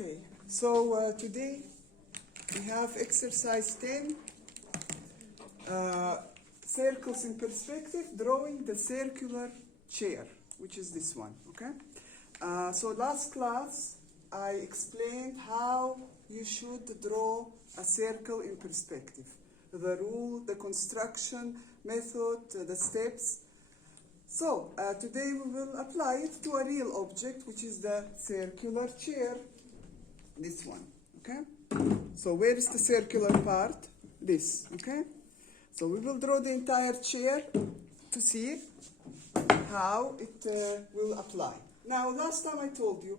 Okay, so today we have exercise 10, circles in perspective, drawing the circular chair, which is this one, okay? So last class I explained how you should draw a circle in perspective. The rule, the construction method, the steps. So today we will apply it to a real object, which is the circular chair, this one, okay? So where is the circular part? This, okay? So we will draw the entire chair to see how it will apply. Now, last time I told you,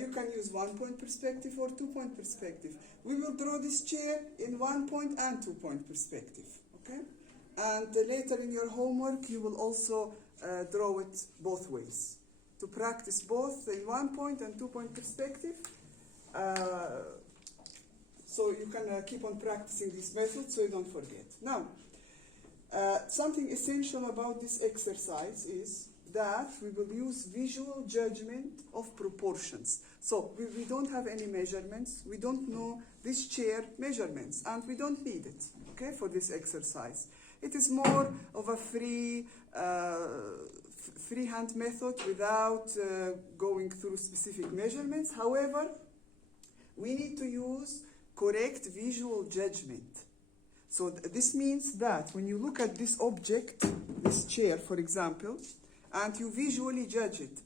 you can use 1-point perspective or 2-point perspective. We will draw this chair in 1-point and 2-point perspective, okay? And later in your homework, you will also draw it both ways. To practice both in 1-point and 2-point perspective, so you can keep on practicing this method so you don't forget. Now, something essential about this exercise is that we will use visual judgment of proportions. So we don't have any measurements. We don't know this chair measurements, and we don't need it, okay, for this exercise. It is more of a freehand method without going through specific measurements. However, we need to use correct visual judgment. So this means that when you look at this object, this chair, for example, and you visually judge it,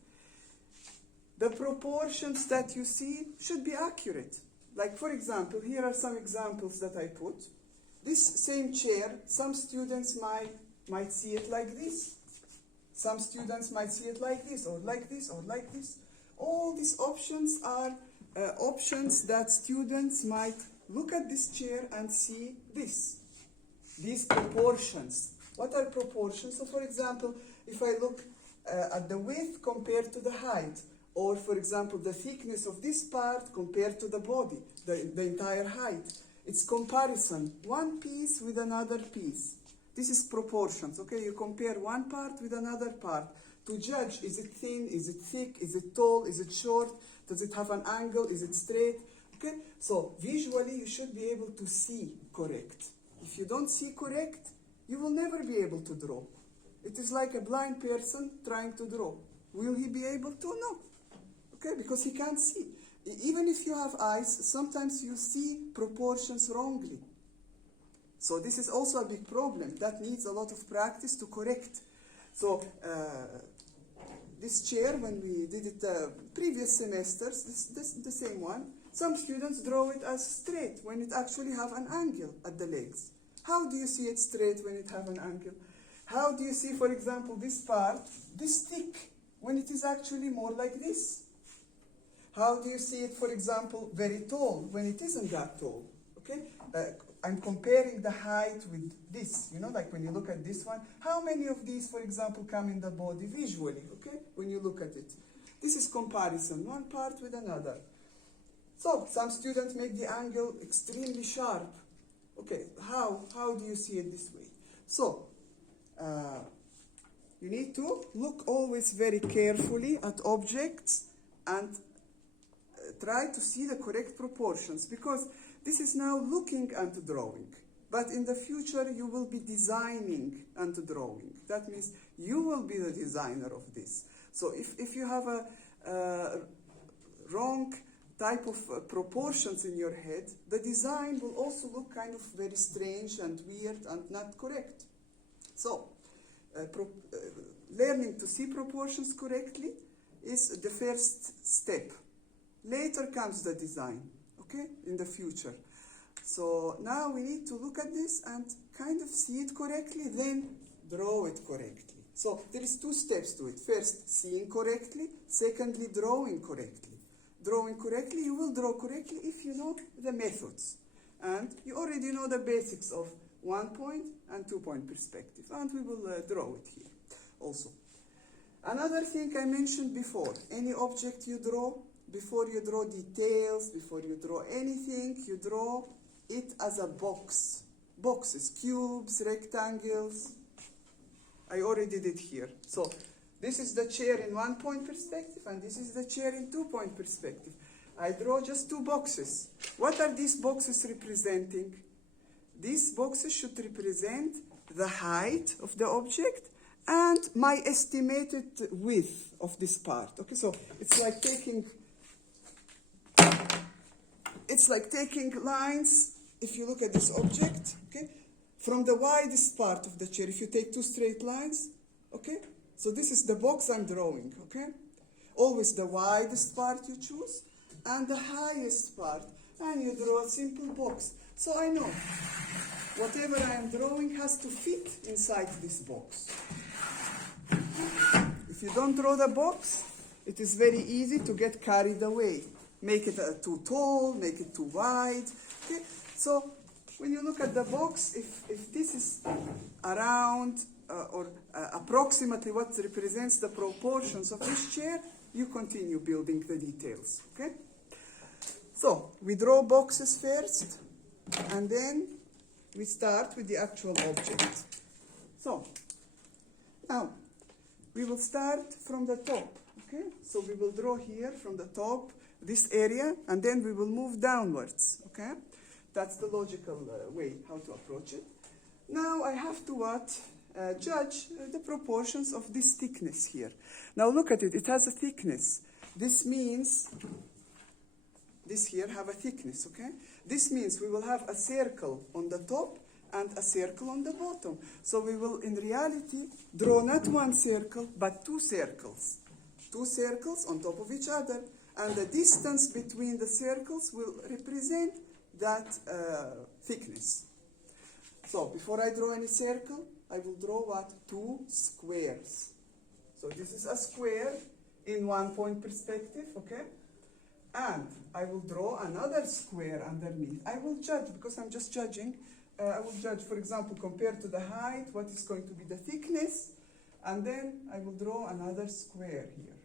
the proportions that you see should be accurate. Like, for example, here are some examples that I put. This same chair, some students might see it like this. Some students might see it like this, or like this, or like this. All these options are options that students might look at this chair and see this. These proportions. What are proportions? So, for example, if I look at the width compared to the height, or, for example, the thickness of this part compared to the body, the entire height, it's comparison, one piece with another piece. This is proportions, okay? You compare one part with another part to judge, is it thin, is it thick, is it tall, is it short, does it have an angle, is it straight, okay? So visually you should be able to see correct. If you don't see correct, you will never be able to draw. It is like a blind person trying to draw. Will he be able to? No, okay, because he can't see. Even if you have eyes, sometimes you see proportions wrongly. So this is also a big problem that needs a lot of practice to correct. So this chair, when we did it previous semesters, this the same one, some students draw it as straight when it actually have an angle at the legs. How do you see it straight when it have an angle? How do you see, for example, this part, this thick, when it is actually more like this? How do you see it, for example, very tall when it isn't that tall? Okay, I'm comparing the height with this, you know, like when you look at this one. How many of these, for example, come in the body visually, okay, when you look at it? This is comparison, one part with another. So some students make the angle extremely sharp. Okay, how do you see it this way? So you need to look always very carefully at objects and try to see the correct proportions, because this is now looking and drawing. But in the future, you will be designing and drawing. That means you will be the designer of this. So if you have a wrong type of proportions in your head, the design will also look kind of very strange and weird and not correct. So learning to see proportions correctly is the first step. Later comes the design, okay, in the future. So now we need to look at this and kind of see it correctly, then draw it correctly. So there is 2 steps to it. First, seeing correctly. Secondly, drawing correctly. Drawing correctly, you will draw correctly if you know the methods. And you already know the basics of 1-point and 2-point perspective. And we will draw it here also. Another thing I mentioned before, any object you draw, before you draw details, before you draw anything, you draw it as a box. Boxes, cubes, rectangles. I already did here. So this is the chair in 1-point perspective, and this is the chair in 2-point perspective. I draw just two boxes. What are these boxes representing? These boxes should represent the height of the object and my estimated width of this part. Okay, so it's like taking lines. If you look at this object, okay, from the widest part of the chair, if you take two straight lines, okay, so this is the box I'm drawing, okay? Always the widest part you choose and the highest part, and you draw a simple box. So I know whatever I am drawing has to fit inside this box. If you don't draw the box, it is very easy to get carried away. Make it too tall, make it too wide. Okay? So when you look at the box, if this is around or approximately what represents the proportions of this chair, you continue building the details. Okay? So we draw boxes first, and then we start with the actual object. So now we will start from the top. Okay? So we will draw here from the top this area, and then we will move downwards. Okay? That's the logical way how to approach it. Now I have to judge the proportions of this thickness here. Now look at it. It has a thickness. This means this here have a thickness. Okay? This means we will have a circle on the top and a circle on the bottom. So we will, in reality, draw not one circle, but two circles. Two circles on top of each other. And the distance between the circles will represent that thickness. So before I draw any circle, I will draw what? Two squares. So this is a square in 1 point perspective, okay? And I will draw another square underneath. I will judge, because I'm just judging. I will judge, for example, compared to the height, what is going to be the thickness. And then I will draw another square here.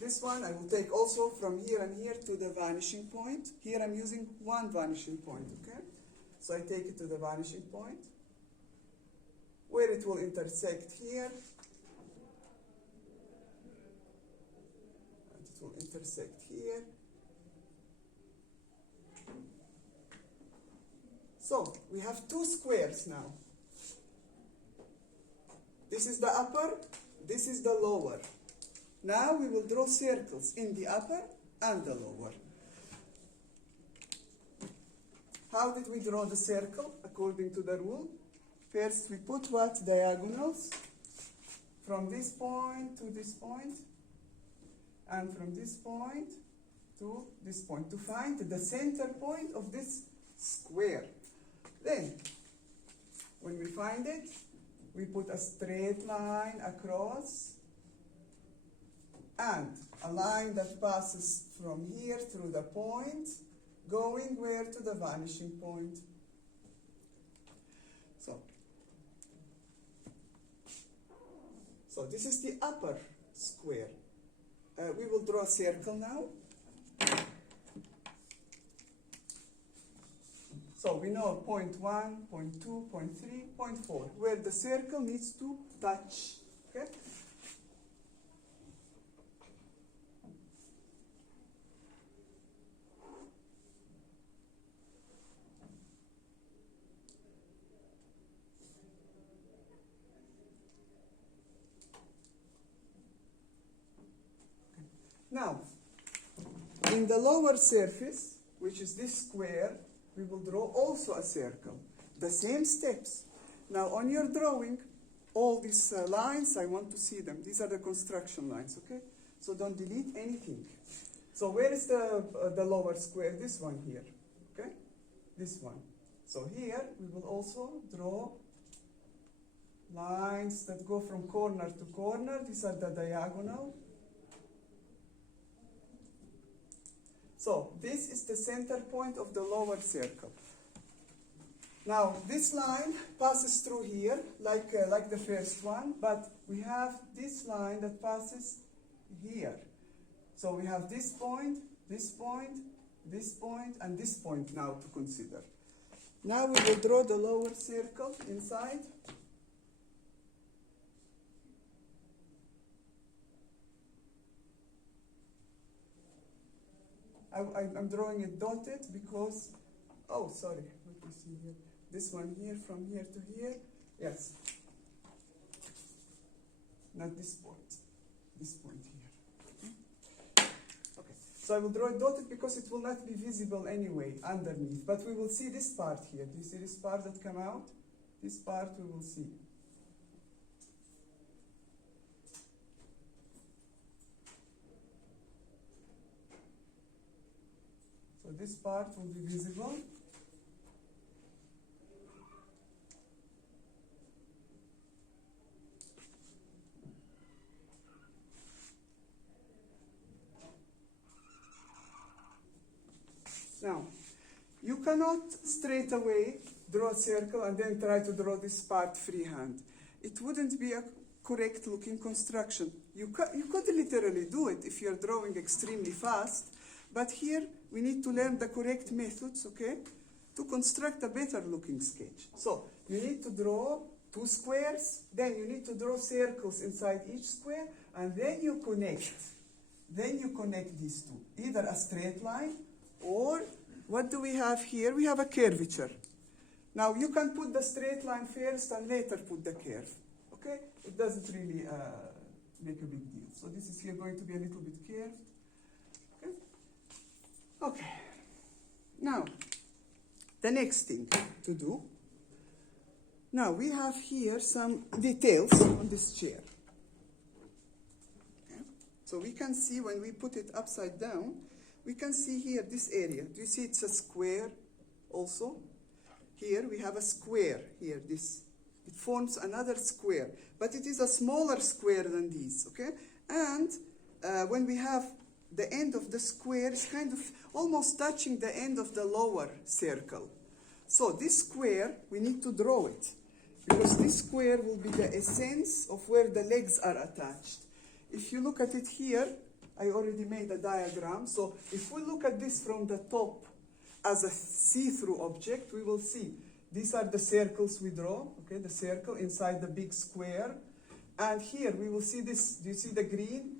This one I will take also from here and here to the vanishing point. Here I'm using one vanishing point, okay? So I take it to the vanishing point, where it will intersect here. And it will intersect here. So we have two squares now. This is the upper, this is the lower. Now we will draw circles in the upper and the lower. How did we draw the circle according to the rule? First we put what? Diagonals from this point to this point, and from this point to this point, to find the center point of this square. Then, when we find it, we put a straight line across, and a line that passes from here through the point, going where? To the vanishing point. So this is the upper square. We will draw a circle now. So we know point 1, point 2, point 3, point 4, where the circle needs to touch. Okay? Now, in the lower surface, which is this square, we will draw also a circle. The same steps. Now, on your drawing, all these lines, I want to see them. These are the construction lines, okay? So don't delete anything. So where is the lower square? This one here, okay? This one. So here, we will also draw lines that go from corner to corner. These are the diagonal. So this is the center point of the lower circle. Now this line passes through here like the first one, but we have this line that passes here. So we have this point, this point, this point, and this point now to consider. Now we will draw the lower circle inside. I'm drawing it dotted because, oh, sorry, let me see here. This one here, from here to here, yes. Not this point here. Okay, so I will draw it dotted because it will not be visible anyway underneath, but we will see this part here. Do you see this part that come out? This part we will see. So this part will be visible. Now, you cannot straight away draw a circle and then try to draw this part freehand. It wouldn't be a correct looking construction. You could literally do it if you're drawing extremely fast, but here we need to learn the correct methods, okay, to construct a better looking sketch. So you need to draw two squares, then you need to draw circles inside each square, and then you connect. Then you connect these two, either a straight line, or what do we have here? We have a curvature. Now you can put the straight line first and later put the curve. Okay? It doesn't really make a big deal. So this is here going to be a little bit curved. Okay? Okay. Now, the next thing to do. Now we have here some details on this chair. Okay? So we can see when we put it upside down, we can see here this area. Do you see it's a square also? Here we have a square here, this. It forms another square, but it is a smaller square than these, okay? And when we have the end of the square, it's kind of almost touching the end of the lower circle. So this square, we need to draw it, because this square will be the essence of where the legs are attached. If you look at it here, I already made a diagram. So if we look at this from the top as a see-through object, we will see these are the circles we draw, okay, the circle inside the big square. And here we will see this, do you see the green?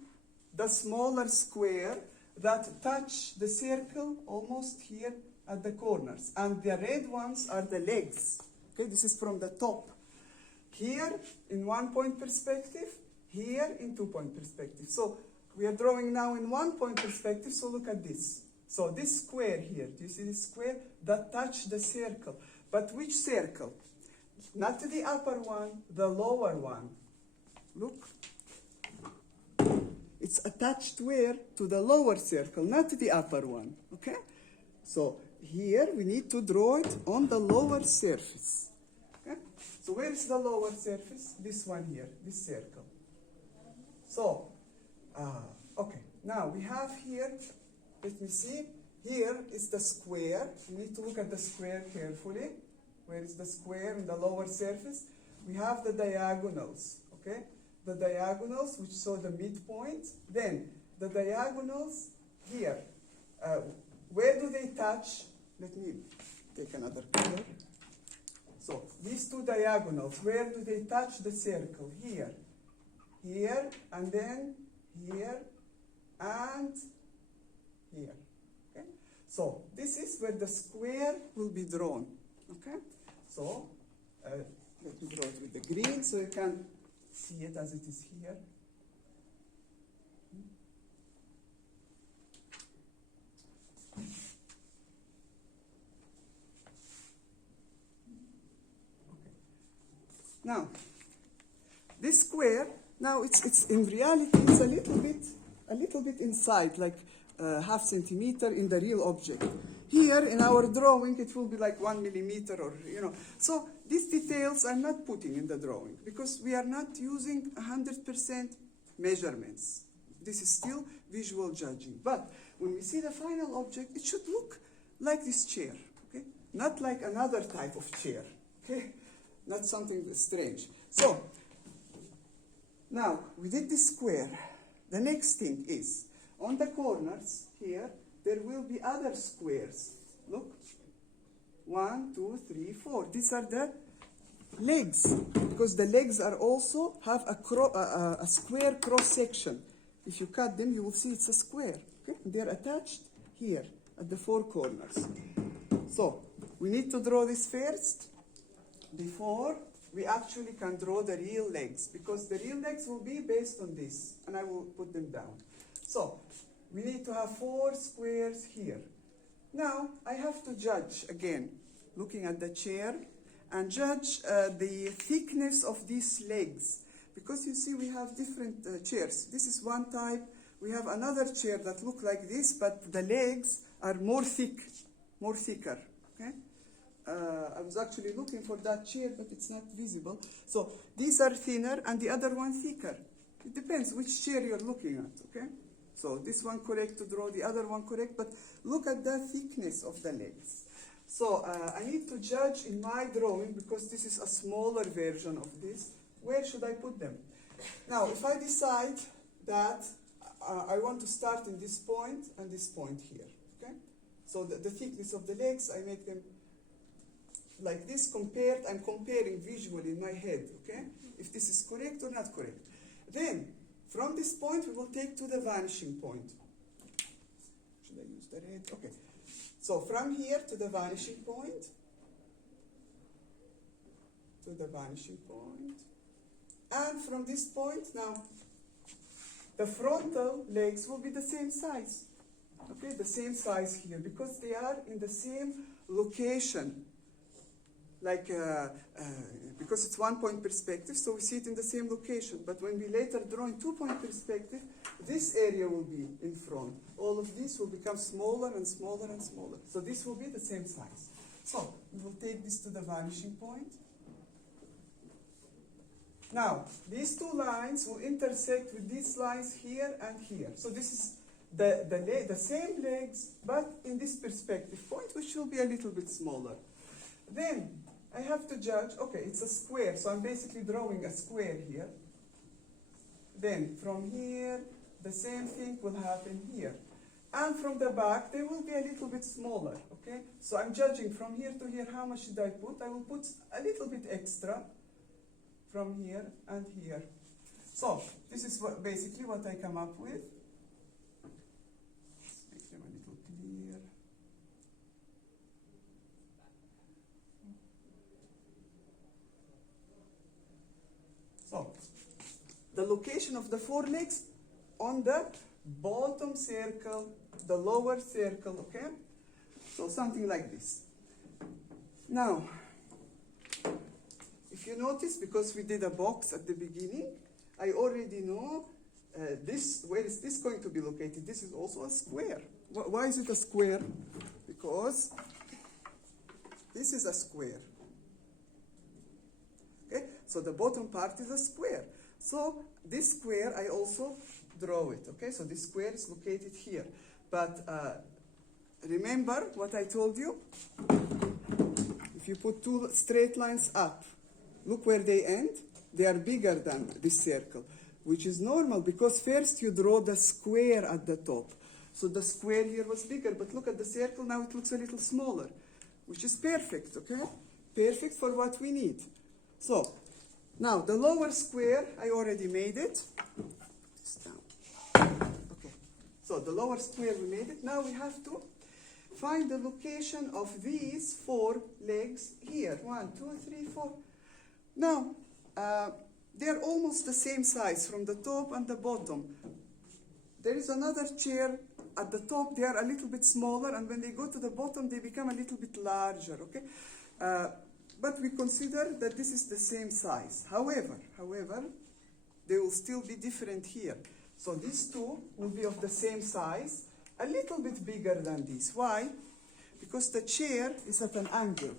The smaller square that touch the circle almost here at the corners. And the red ones are the legs, okay, this is from the top. Here in 1 point perspective, here in 2 point perspective. So we are drawing now in 1 point perspective, so look at this. So this square here, do you see this square? That touch the circle. But which circle? Not the upper one, the lower one. Look. It's attached where? To the lower circle, not the upper one, okay? So here we need to draw it on the lower surface. Okay? So where is the lower surface? This one here, this circle. So, okay, now we have here, let me see, here is the square. You need to look at the square carefully. Where is the square in the lower surface? We have the diagonals, okay? The diagonals, which show the midpoint. Then, the diagonals here. Where do they touch? Let me take another color. So, these two diagonals, where do they touch the circle? Here. Here, and then here, and here. Okay? So this is where the square will be drawn. Okay? So let me draw it with the green so you can see it as it is here. Okay. Now, this square. Now it's in reality it's a little bit inside, like ½ centimeter in the real object. Here in our drawing it will be like 1 millimeter or So these details I'm not putting in the drawing because we are not using 100% measurements. This is still visual judging. But when we see the final object, it should look like this chair, okay? Not like another type of chair, okay? Not something strange. So. Now, we did this square. The next thing is, on the corners here, there will be other squares. Look. 1, 2, 3, 4. These are the legs, because the legs are also have a square cross-section. If you cut them, you will see it's a square. Okay? They're attached here at the four corners. So we need to draw this first before we actually can draw the real legs, because the real legs will be based on this, and I will put them down. So we need to have 4 squares here. Now I have to judge again, looking at the chair, and judge the thickness of these legs, because you see we have different chairs. This is one type. We have another chair that look like this, but the legs are more thicker. Okay. I was actually looking for that chair, but it's not visible. So these are thinner and the other one thicker. It depends which chair you're looking at, okay? So this one correct to draw, the other one correct, but look at the thickness of the legs. So I need to judge in my drawing, because this is a smaller version of this, where should I put them? Now, if I decide that I want to start in this point and this point here, okay? So the thickness of the legs, I make them like this compared. I'm comparing visually in my head, okay? If this is correct or not correct. Then, from this point, we will take to the vanishing point. Should I use the red? Okay. So from here to the vanishing point, and from this point, now, the frontal legs will be the same size. Okay, the same size here, because they are in the same location. Like, because it's 1-point perspective, so we see it in the same location. But when we later draw in 2-point perspective, this area will be in front. All of this will become smaller and smaller and smaller. So this will be the same size. So we will take this to the vanishing point. Now, these two lines will intersect with these lines here and here. So this is the same legs, but in this perspective point, which will be a little bit smaller. Then I have to judge, okay, it's a square, so I'm basically drawing a square here. Then from here, the same thing will happen here. And from the back, they will be a little bit smaller, okay? So I'm judging from here to here, how much should I put? I will put a little bit extra from here and here. So this is basically what I come up with. Let's make them a little clear. So the location of the 4 legs on the bottom circle, the lower circle, okay? So something like this. Now, if you notice, because we did a box at the beginning, I already know where is this going to be located. This is also a square. Why is it a square? Because this is a square. Okay, so the bottom part is a square. So this square, I also draw it. Okay, so this square is located here. But remember what I told you? If you put 2 straight lines up, look where they end. They are bigger than this circle, which is normal because first you draw the square at the top. So the square here was bigger, but look at the circle, now it looks a little smaller, which is perfect, okay? Perfect for what we need. So, now the lower square, I already made it. Put this down. Okay, so the lower square, we made it. Now we have to find the location of these 4 legs here. 1, 2, 3, 4. Now, they're almost the same size from the top and the bottom. There is another chair at the top. They are a little bit smaller, and when they go to the bottom, they become a little bit larger, okay? But we consider that this is the same size. However, they will still be different here. So these 2 will be of the same size, a little bit bigger than this. Why? Because the chair is at an angle.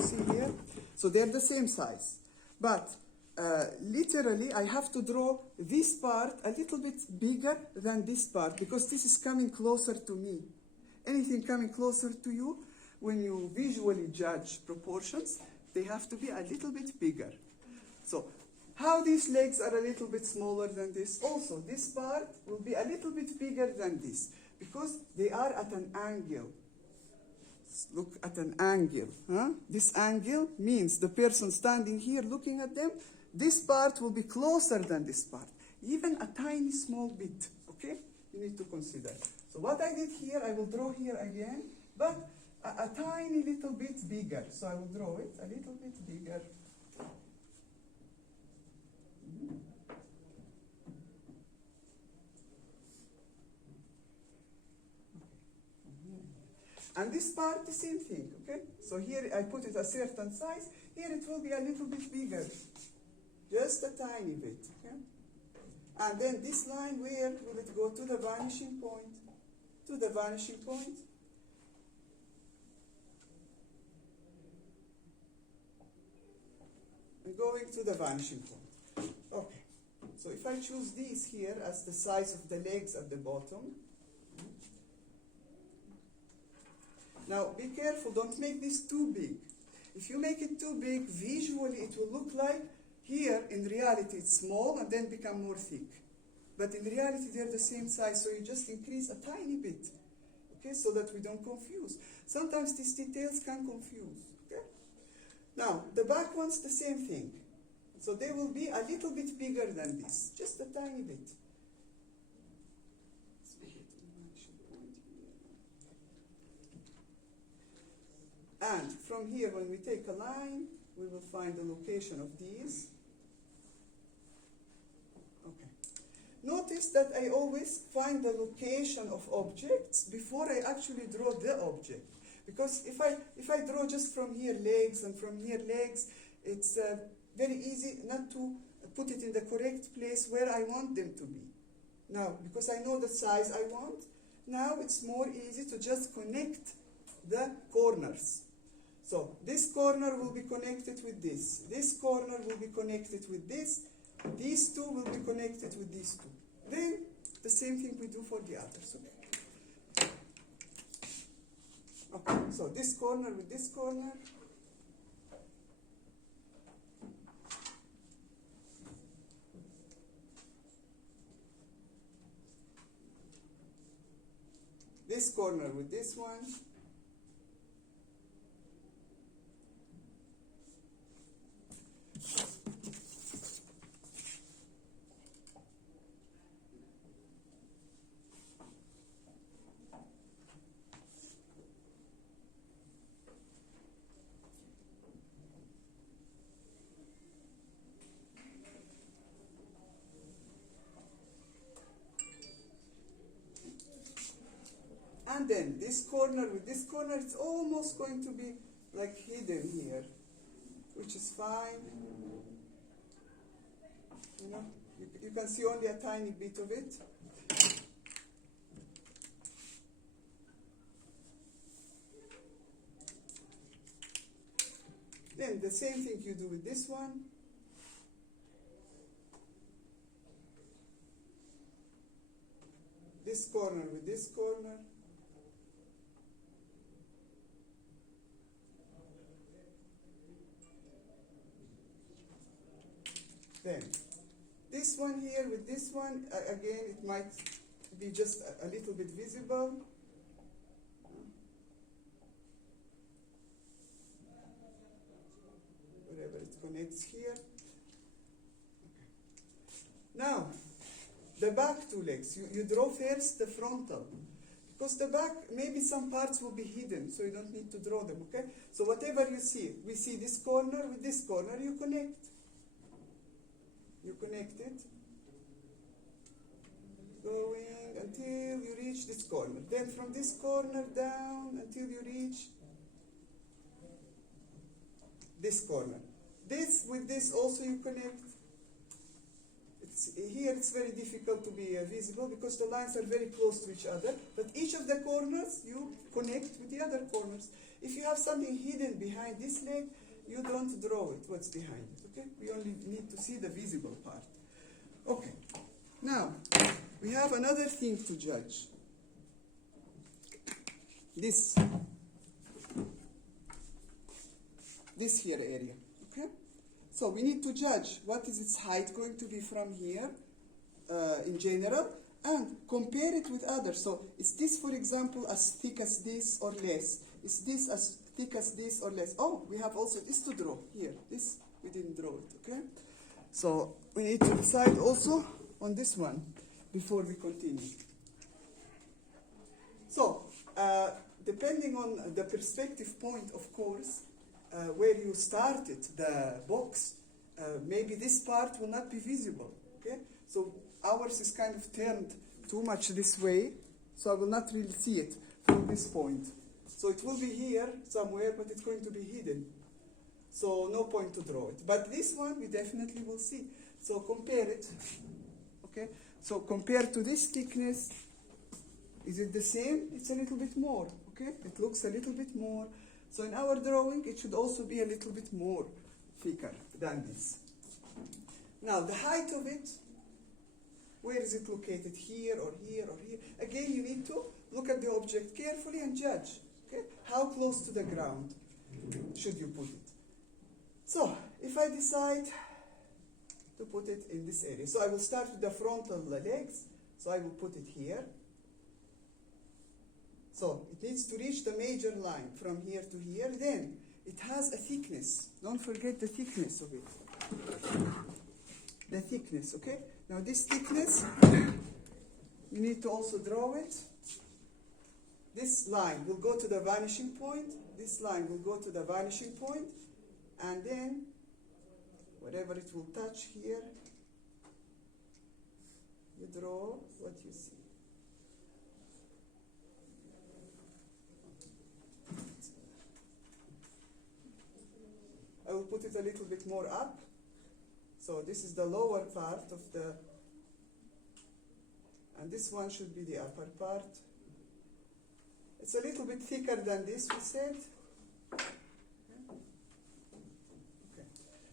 See here? So they're the same size. But literally, I have to draw this part a little bit bigger than this part because this is coming closer to me. Anything coming closer to you, when you visually judge proportions, they have to be a little bit bigger. So how these legs are a little bit smaller than this? Also, this part will be a little bit bigger than this because they are at an angle. Look at an angle. Huh? This angle means the person standing here looking at them, this part will be closer than this part. Even a tiny small bit, okay? You need to consider. So what I did here, I will draw here again, but a tiny little bit bigger. So I will draw it a little bit bigger. And this part, the same thing, okay? So here I put it a certain size. Here it will be a little bit bigger, just a tiny bit, okay? And then this line, where will it go? To the vanishing point. To the vanishing point. And going to the vanishing point. Okay. So if I choose these here as the size of the legs at the bottom. Now be careful, don't make this too big. If you make it too big, visually it will look like here, in reality it's small and then become more thick. But in reality they're the same size, so you just increase a tiny bit, okay, so that we don't confuse. Sometimes these details can confuse, okay? Now, the back one's the same thing. So they will be a little bit bigger than this, just a tiny bit. And from here, when we take a line, we will find the location of these. Okay. Notice that I always find the location of objects before I actually draw the object. Because if I draw just from here legs and from here legs, it's very easy not to put it in the correct place where I want them to be. Now, because I know the size I want, now it's more easy to just connect the corners. So this corner will be connected with this. This corner will be connected with this. These two will be connected with these two. Then the same thing we do for the others. Okay, so this corner with this corner. This corner with this one. And then this corner with this corner, it's almost going to be like hidden here, which is fine. You know, you can see only a tiny bit of it. Then the same thing you do with this one. This corner with this corner. Then, this one here with this one, again, it might be just a little bit visible. Wherever it connects here. Okay. Now, the back two legs. You draw first the frontal. Because the back, maybe some parts will be hidden, so you don't need to draw them, okay? So whatever you see, we see this corner with this corner, you connect. You connect it, going until you reach this corner. Then from this corner down until you reach this corner. This with this also you connect. Here it's very difficult to be visible because the lines are very close to each other. But each of the corners you connect with the other corners. If you have something hidden behind this leg, you don't draw it, what's behind it, okay? We only need to see the visible part. Okay, now, we have another thing to judge. This here area, okay? So we need to judge what is its height going to be from here, in general, and compare it with others. So is this, for example, as thick as this or less? Is this as thick as this or less? Oh, we have also this to draw here. This, we didn't draw it, okay? So we need to decide also on this one before we continue. So, depending on the perspective point, of course, where you started the box, maybe this part will not be visible. Okay? So ours is kind of turned too much this way, so I will not really see it from this point. So it will be here somewhere, but it's going to be hidden. So no point to draw it. But this one we definitely will see. So compare it. Okay? So compared to this thickness, is it the same? It's a little bit more. Okay? It looks a little bit more. So in our drawing, it should also be a little bit more thicker than this. Now the height of it, where is it located? Here or here or here? Again, you need to look at the object carefully and judge. Okay? How close to the ground should you put it? So if I decide to put it in this area, so I will start with the frontal legs. So I will put it here. So it needs to reach the major line from here to here. Then it has a thickness. Don't forget the thickness of it. The thickness, okay? Now this thickness, you need to also draw it. This line will go to the vanishing point. This line will go to the vanishing point. And then, whatever it will touch here, you draw what you see. I will put it a little bit more up. So this is the lower part of the, and this one should be the upper part. It's a little bit thicker than this, we said. Okay.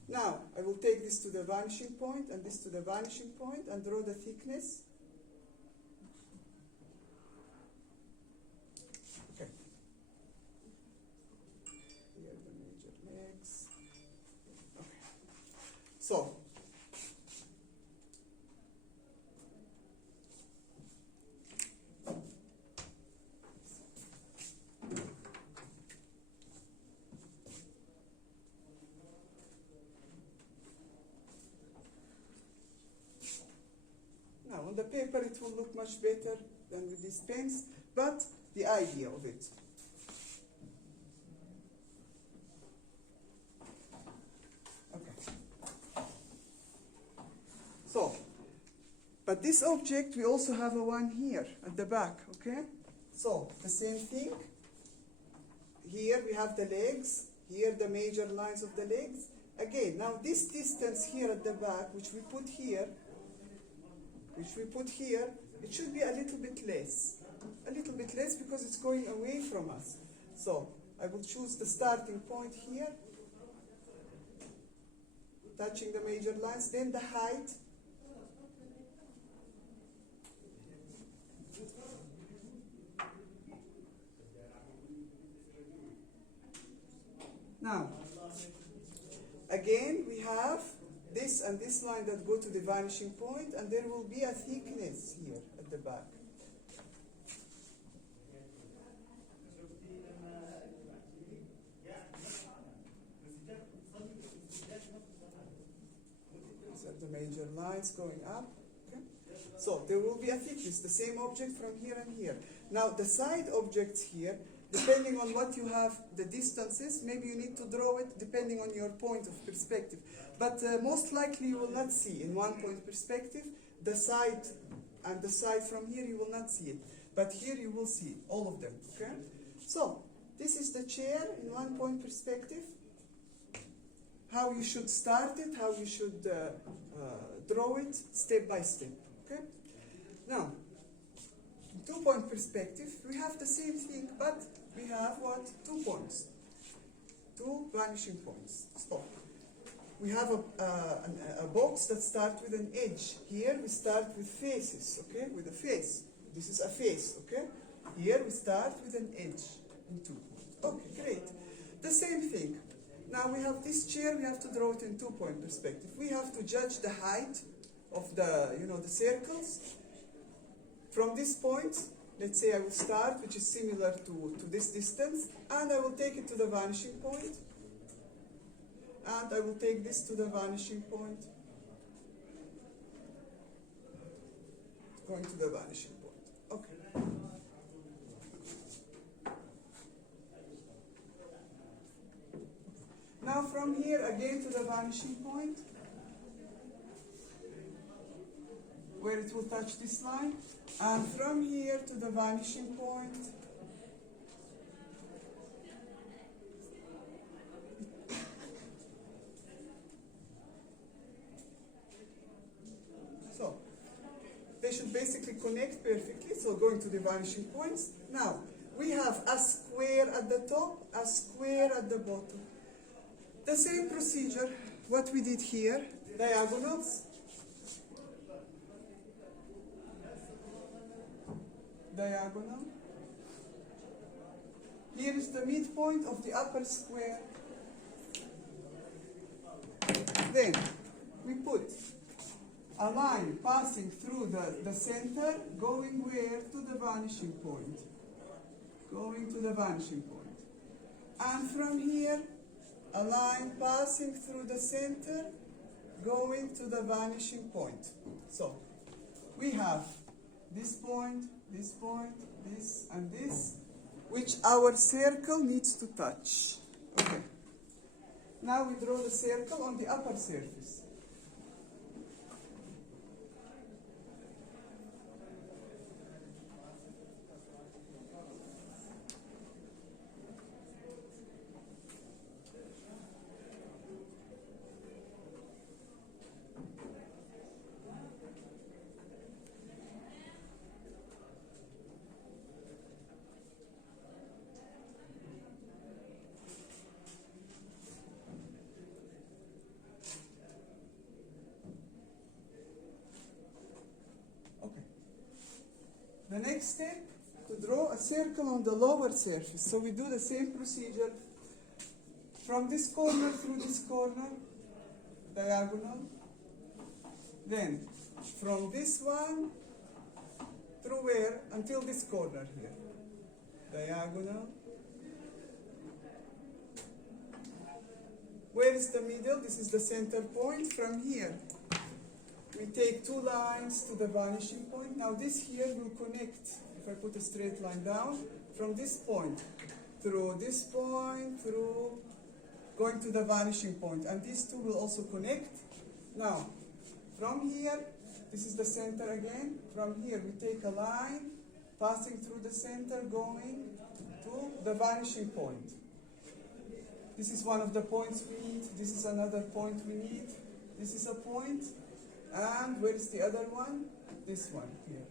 Now, I will take this to the vanishing point and this to the vanishing point and draw the thickness. Okay. Here are the major legs. Okay. So, on the paper it will look much better than with these pens, but the idea of it. Okay. So, but this object we also have a one here at the back, okay? So, the same thing. Here we have the legs, here the major lines of the legs. Again, now this distance here at the back, which we put here, it should be a little bit less. A little bit less because it's going away from us. So I will choose the starting point here, touching the major lines, then the height. Now, again, we have this and this line that go to the vanishing point, and there will be a thickness here at the back. These are the major lines going up. Okay? So there will be a thickness, the same object from here and here. Now the side objects here, depending on what you have, the distances, maybe you need to draw it depending on your point of perspective. But most likely you will not see in one point perspective the side and the side from here you will not see it. But here you will see it, all of them. Okay? So this is the chair in one point perspective. How you should start it, how you should draw it step by step. Okay? Now, in 2 point perspective, we have the same thing, but we have what? 2 points. 2 vanishing points. Stop. We have a box that starts with an edge. Here we start with faces, okay? With a face. This is a face, okay? Here we start with an edge in 2. Okay, great. The same thing. Now we have this chair, we have to draw it in 2 point perspective. We have to judge the height of the, the circles. From this point, let's say I will start, which is similar to this distance, and I will take it to the vanishing point. And I will take this to the vanishing point. Going to the vanishing point. Okay. from here again to the vanishing point, where it will touch this line, and from here to the vanishing point, so they should basically connect perfectly, so going to the vanishing points. Now, we have a square at the top, a square at the bottom. The same procedure, what we did here, diagonals, diagonal. Here is the midpoint of the upper square. Then we put a line passing through the center, going where? To the vanishing point. Going to the vanishing point. And from here, a line passing through the center, going to the vanishing point. So we have this point, this, and this, which our circle needs to touch. Okay. Now we draw the circle on the upper surface. The next step, to draw a circle on the lower surface. So we do the same procedure from this corner through this corner, diagonal. Then from this one through where? Until this corner here, diagonal. Where is the middle? This is the center point. From here, we take two lines to the vanishing point. Now this here will connect, if I put a straight line down, from this point, through this point, through, going to the vanishing point. And these two will also connect. Now, from here, this is the center again. From here, we take a line, passing through the center, going to the vanishing point. This is one of the points we need. This is another point we need. This is a point. And where is the other one? This one here.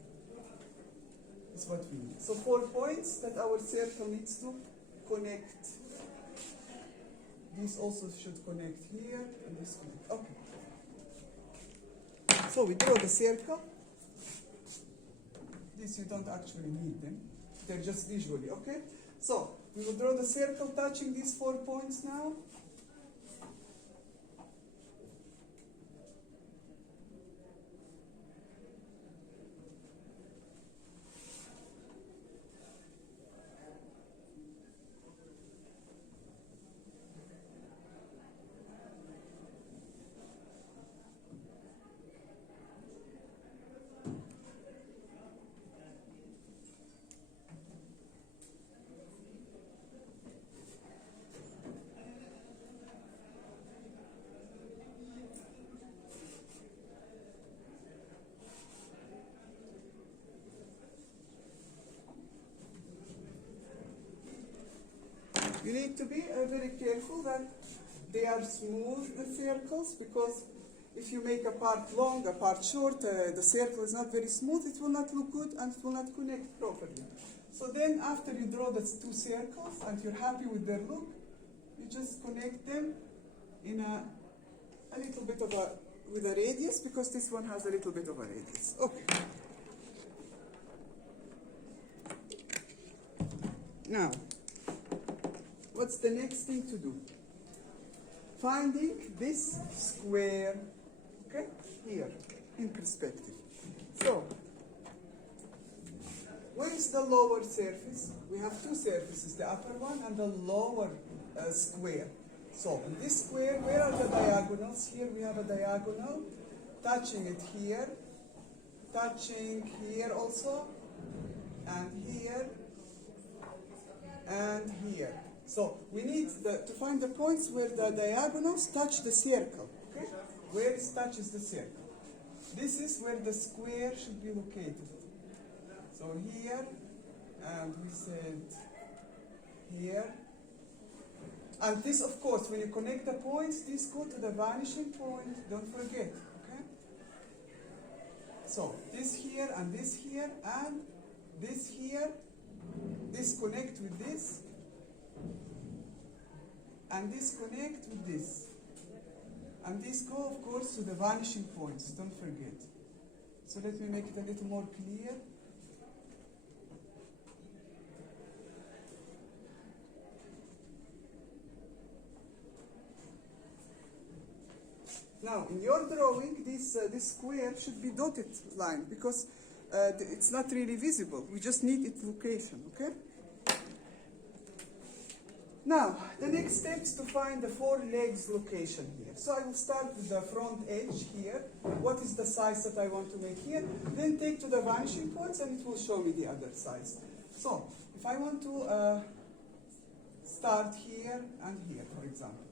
Is what we need. So 4 points that our circle needs to connect. These also should connect here, and this connect. Okay. So we draw the circle. These you don't actually need them. They're just visually, okay? So we will draw the circle touching these 4 points now. You need to be very careful that they are smooth, the circles, because if you make a part long, a part short, the circle is not very smooth, it will not look good and it will not connect properly. So then after you draw the 2 circles and you're happy with their look, you just connect them in a little bit of with a radius, because this one has a little bit of a radius. Okay. Now, what's the next thing to do? Finding this square, okay, here, in perspective. So, where is the lower surface? We have 2 surfaces, the upper one and the lower square. So, in this square, where are the diagonals? Here we have a diagonal, touching it here, touching here also, and here, and here. So we need to find the points where the diagonals touch the circle. Okay? Where it touches the circle. This is where the square should be located. So here, and we said here. And this, of course, when you connect the points, these go to the vanishing point. Don't forget. Okay? So this here and this here and this here. This connect with this. And this connect with this. And these go, of course, to the vanishing points. Don't forget. So let me make it a little more clear. Now, in your drawing, this square should be dotted line because it's not really visible. We just need its location, okay? Now, the next step is to find the four legs location here. So I will start with the front edge here. What is the size that I want to make here? Then take to the vanishing points and it will show me the other size. So, if I want to start here and here, for example.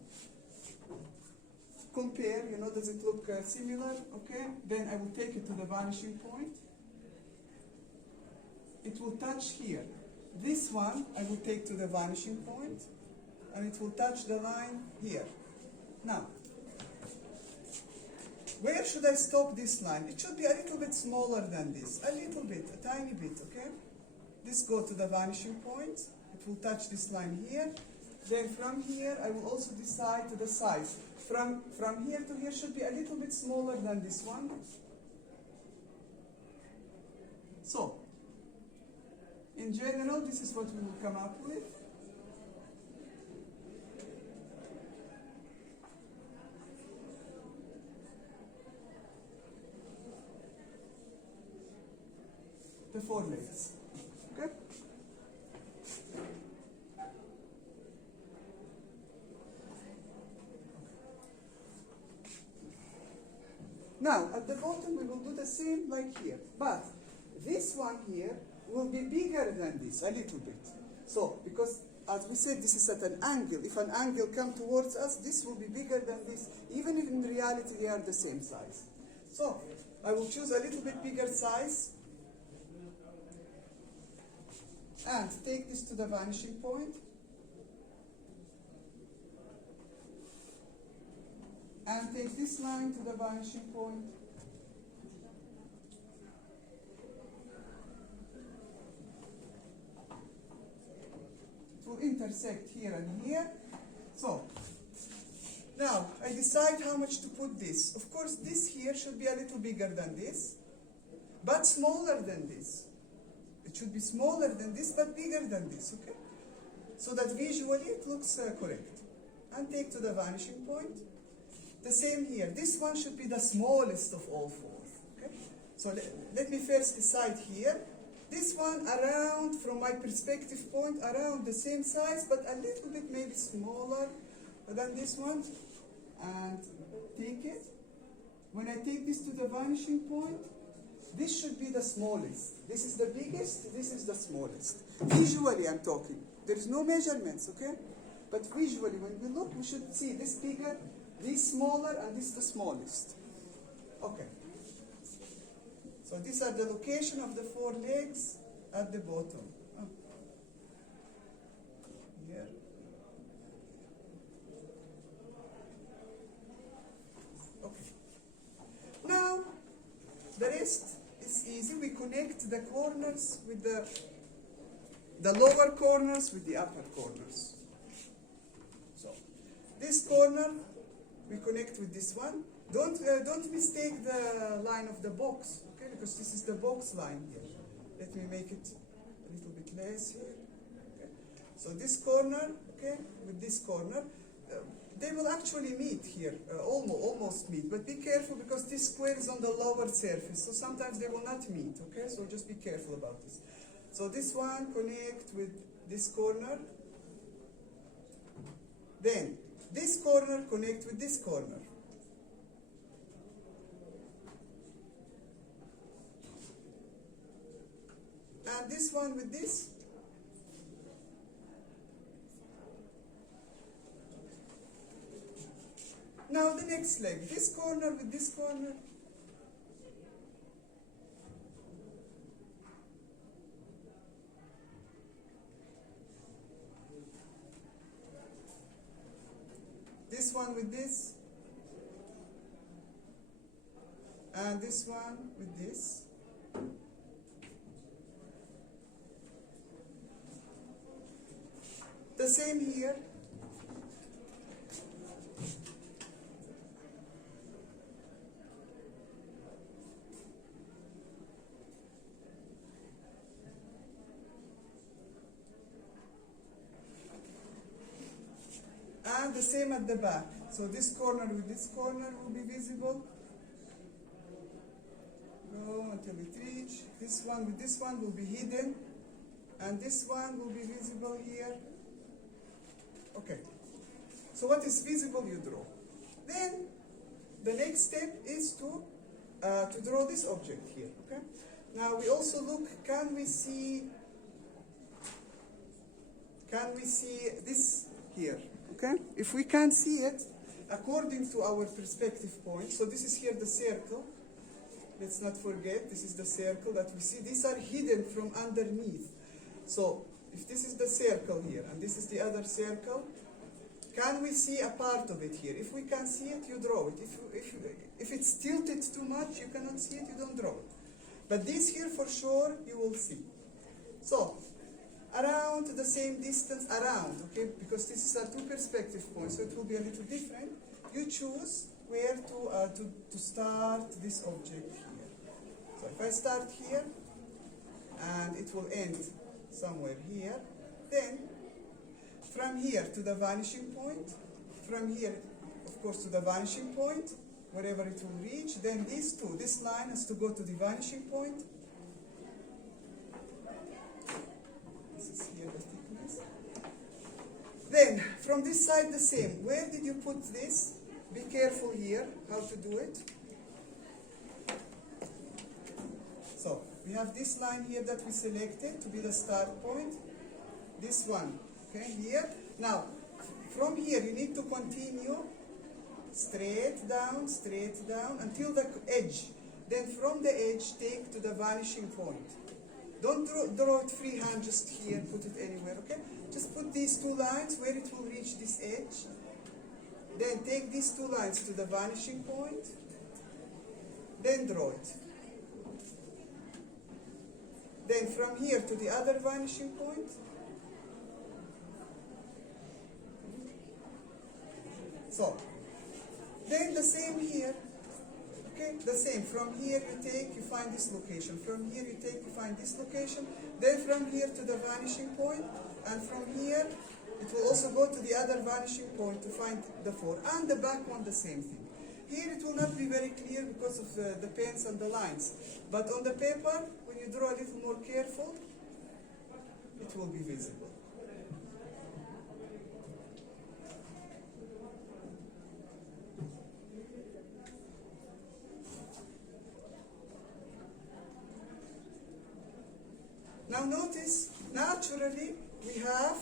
Compare, does it look similar? Okay, then I will take it to the vanishing point. It will touch here. This one I will take to the vanishing point, and it will touch the line here. Now, where should I stop this line? It should be a little bit smaller than this, a little bit, a tiny bit, okay? This go to the vanishing point. It will touch this line here. Then from here, I will also decide to the size. From here to here should be a little bit smaller than this one. So, in general, this is what we will come up with. The four legs. Okay? Now, at the bottom, we will do the same like here. But this one here will be bigger than this, a little bit. So, because, as we said, this is at an angle. If an angle comes towards us, this will be bigger than this, even if in reality they are the same size. So, I will choose a little bit bigger size. And take this to the vanishing point. And take this line to the vanishing point. It will intersect here and here. So, now I decide how much to put this. Of course, this here should be a little bigger than this, but smaller than this. It should be smaller than this, but bigger than this, okay? So that visually it looks correct. And take to the vanishing point. The same here. This one should be the smallest of all four. Okay? So let me first decide here. This one around, from my perspective point, around the same size, but a little bit maybe smaller than this one. And take it. When I take this to the vanishing point, this should be the smallest. This is the biggest, this is the smallest. Visually I'm talking. There is no measurements, okay? But visually when we look, we should see this bigger, this smaller, and this the smallest. Okay. So these are the location of the four legs at the bottom. Oh. Here. Okay. Now, the rest is easy. We connect the corners with the lower corners with the upper corners. So, this corner we connect with this one. Don't mistake the line of the box, okay? Because this is the box line here. Let me make it a little bit less here. Okay. So this corner, okay, with this corner, they will actually meet here, almost meet. But be careful because this square is on the lower surface, so sometimes they will not meet, okay? So just be careful about this. So this one connect with this corner. Then this corner connect with this corner. And this one with this. the next leg, this corner with this corner. This one with this. And this one with this. The same here. And the same at the back. So this corner with this corner will be visible. Go until it reach. This one with this one will be hidden. And this one will be visible here. Okay. So what is visible, you draw. Then the next step is to draw this object here. Okay. Now we also look, can we see this here? Okay. If we can't see it, according to our perspective point, so this is here the circle. Let's not forget, this is the circle that we see. These are hidden from underneath. So if this is the circle here, and this is the other circle, can we see a part of it here? If we can see it, you draw it. If it's tilted too much, you cannot see it, you don't draw it. But this here, for sure, you will see. So, around the same distance, okay, because this is a two perspective points, so it will be a little different. You choose where to start this object here. So if I start here, and it will end somewhere here, then from here to the vanishing point, from here, of course, to the vanishing point, wherever it will reach, then this line has to go to the vanishing point. This is here the thickness. Then, from this side the same. Where did you put this? Be careful here how to do it. So, we have this line here that we selected to be the start point. This one, okay, here. Now, from here you need to continue straight down until the edge. Then from the edge take to the vanishing point. Don't draw it freehand just here, put it anywhere, okay? Just put these two lines where it will reach this edge. Then take these two lines to the vanishing point. Then draw it. Then from here to the other vanishing point. So, then the same here. Okay, the same. From here you find this location. From here you find this location. Then from here to the vanishing point. And from here, it will also go to the other vanishing point to find the four. And the back one, the same thing. Here it will not be very clear because of the pens and the lines. But on the paper, when you draw a little more careful, it will be visible. Now notice, naturally, we have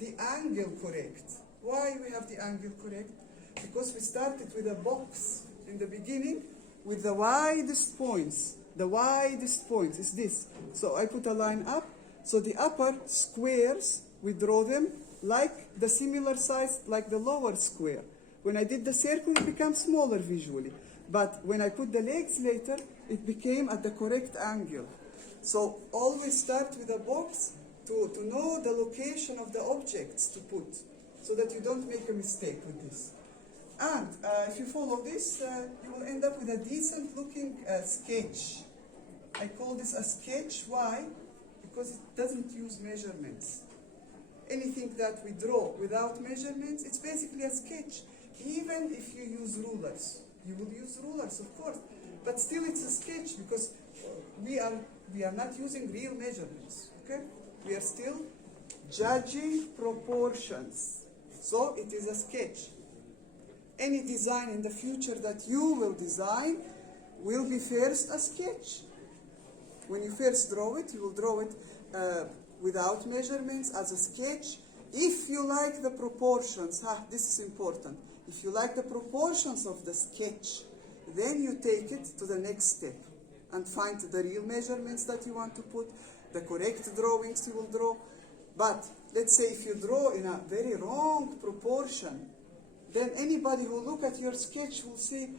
the angle correct. Why we have the angle correct? Because we started with a box in the beginning with the widest points. The widest point is this. So I put a line up. So the upper squares, we draw them like the similar size like the lower square. When I did the circle, it became smaller visually. But when I put the legs later, it became at the correct angle. So always start with a box to know the location of the objects to put, so that you don't make a mistake with this. And if you follow this, you will end up with a decent looking sketch. I call this a sketch. Why? Because it doesn't use measurements. Anything that we draw without measurements, it's basically a sketch. Even if you use rulers, you will use rulers, of course, but still it's a sketch because we are not using real measurements. Okay? We are still judging proportions. So it is a sketch. Any design in the future that you will design will be first a sketch. When you first draw it, you will draw it without measurements as a sketch. If you like the proportions, this is important. If you like the proportions of the sketch, then you take it to the next step and find the real measurements that you want to put, the correct drawings you will draw. But let's say if you draw in a very wrong proportion, then anybody who look at your sketch will say,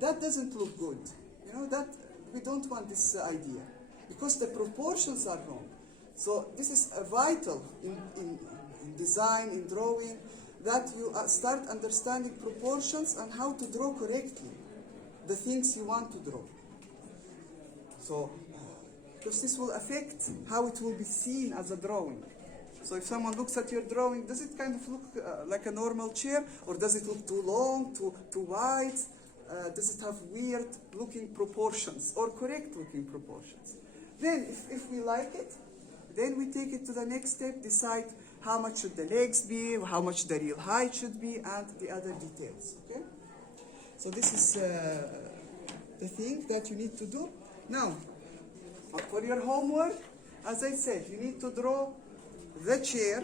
that doesn't look good. You know, that we don't want this idea because the proportions are wrong. So this is vital in design, in drawing, that you start understanding proportions and how to draw correctly the things you want to draw. So, because this will affect how it will be seen as a drawing. So if someone looks at your drawing, does it kind of look like a normal chair, or does it look too long, too wide? Does it have weird looking proportions or correct looking proportions? Then if we like it, then we take it to the next step, decide how much should the legs be, how much the real height should be, and the other details, okay? So this is the thing that you need to do. Now, for your homework, as I said, you need to draw the chair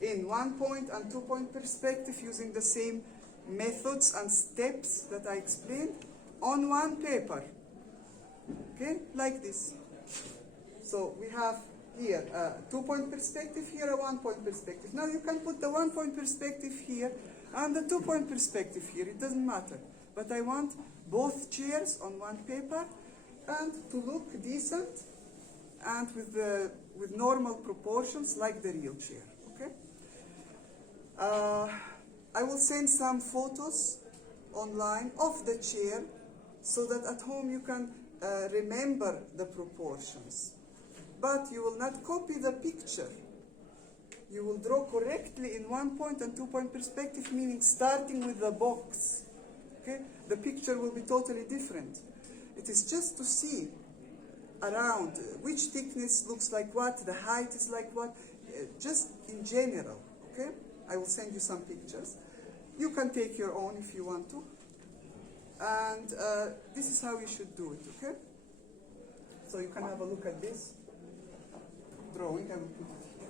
in 1-point and 2-point perspective using the same methods and steps that I explained on one paper, okay, like this. So we have here a 2-point perspective, here a 1-point perspective. Now you can put the 1-point perspective here and the 2-point perspective here, it doesn't matter. But I want both chairs on one paper and to look decent and with normal proportions like the real chair, okay? I will send some photos online of the chair so that at home you can remember the proportions. But you will not copy the picture. You will draw correctly in 1-point and 2-point perspective, meaning starting with the box. Okay? The picture will be totally different. It is just to see around which thickness looks like what, the height is like what, just in general. Okay? I will send you some pictures. You can take your own if you want to. And this is how you should do it, okay? So you can have a look at this drawing. I will put it here.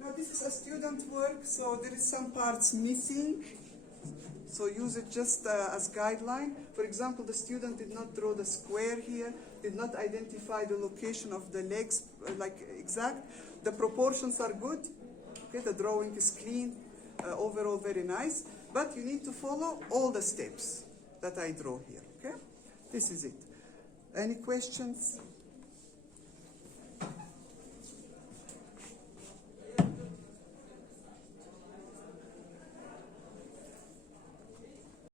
Now this is a student work, so there is some parts missing. So use it just as guideline. For example, the student did not draw the square here, did not identify the location of the legs like exact. The proportions are good. Okay, the drawing is clean, overall very nice. But you need to follow all the steps that I draw here. Okay, this is it. Any questions?